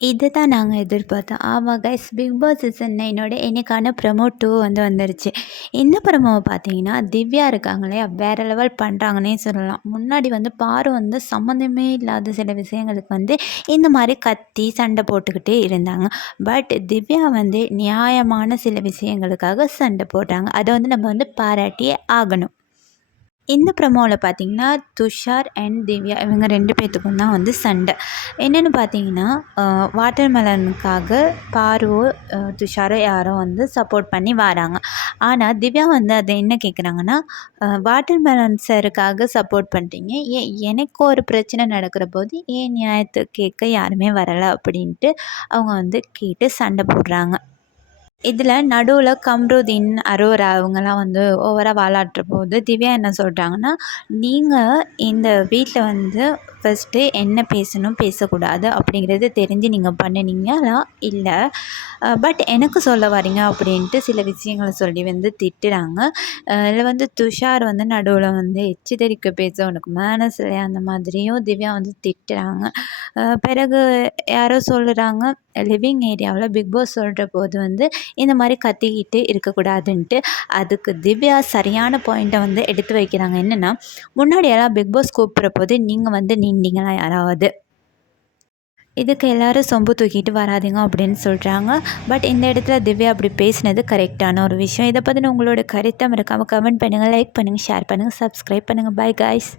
இதை தான் நாங்கள் எதிர்பார்த்தோம் ஆமாம் கைஸ் பிக் பாஸ் சீசன் நைனோட இன்னைக்கான ப்ரமோ டூ வந்து வந்துருச்சு. இந்த ப்ரமோவை பார்த்தீங்கன்னா திவ்யா இருக்காங்க இல்லையா வேறு லெவல் பண்ணுறாங்கன்னே சொல்லலாம். முன்னாடி வந்து பாரு வந்து சம்மந்தமே இல்லாத சில விஷயங்களுக்கு வந்து இந்த மாதிரி கத்தி சண்டை போட்டுக்கிட்டே இருந்தாங்க. பட் திவ்யா வந்து நியாயமான சில விஷயங்களுக்காக சண்டை போட்டாங்க. அதை வந்து நம்ம வந்து பாராட்டியே ஆகணும். இந்த ப்ரமோவில் பார்த்தீங்கன்னா துஷார் அண்ட் திவ்யா இவங்க ரெண்டு பேர்த்துக்கும் தான் வந்து சண்டை. என்னென்னு பார்த்தீங்கன்னா வாட்டர் மெலனுக்காக பாருவோ துஷாரோ யாரோ வந்து சப்போர்ட் பண்ணி வராங்க. ஆனால் திவ்யா வந்து அதை என்ன கேட்குறாங்கன்னா வாட்டர் மெலன் சாருக்காக சப்போர்ட் பண்ணுறீங்க ஏன் எனக்கு ஒரு பிரச்சனை நடக்கிற போது ஏன் நியாயத்தை கேட்க யாருமே வரலை அப்படின்ட்டு அவங்க வந்து கேட்டு சண்டை போடுறாங்க. இதில் நடுவில் கம்ருதீன் அரோரா அவங்கலாம் வந்து ஓவராக வாலாட்டுற போது திவ்யா என்ன சொல்கிறாங்கன்னா நீங்கள் இந்த வீட்டில் வந்து ஃபஸ்ட்டு என்ன பேசணும் பேசக்கூடாது அப்படிங்கிறது தெரிஞ்சு நீங்கள் பண்ணினீங்களா? இல்லை. பட் எனக்கு சொல்ல வரீங்க அப்படின்ட்டு சில விஷயங்களை சொல்லி வந்து திட்டுறாங்க. இதில் வந்து துஷார் வந்து நடுவில் வந்து எச்சிதறிக்க பேச உனக்கு மேனஸ் இல்லையா? அந்த மாதிரியும் திவ்யா வந்து திட்டுறாங்க. பிறகு யாரோ சொல்கிறாங்க லிவிங் ஏரியாவில் பிக் பாஸ் சொல்கிற போது வந்து இந்த மாதிரி கத்திக்கிட்டு இருக்கக்கூடாதுன்ட்டு அதுக்கு திவ்யா சரியான பாயிண்ட்டை வந்து எடுத்து வைக்கிறாங்க. என்னென்னா முன்னாடியெல்லாம் பிக் பாஸ் கூப்பிட்ற போது நீங்கள் வந்து நின்றீங்களா யாராவது. இதுக்கு எல்லோரும் சொம்பு தூக்கிட்டு வராதீங்க அப்படின்னு சொல்கிறாங்க பட் இந்த இடத்துல திவ்யா அப்படி பேசினது கரெக்டான ஒரு விஷயம். இதை பற்றின உங்களோட கருத்தை மறக்காமல் கமெண்ட் பண்ணுங்கள் லைக் பண்ணுங்கள் ஷேர் பண்ணுங்கள் சப்ஸ்கிரைப் பண்ணுங்கள் பை காய்ஸ்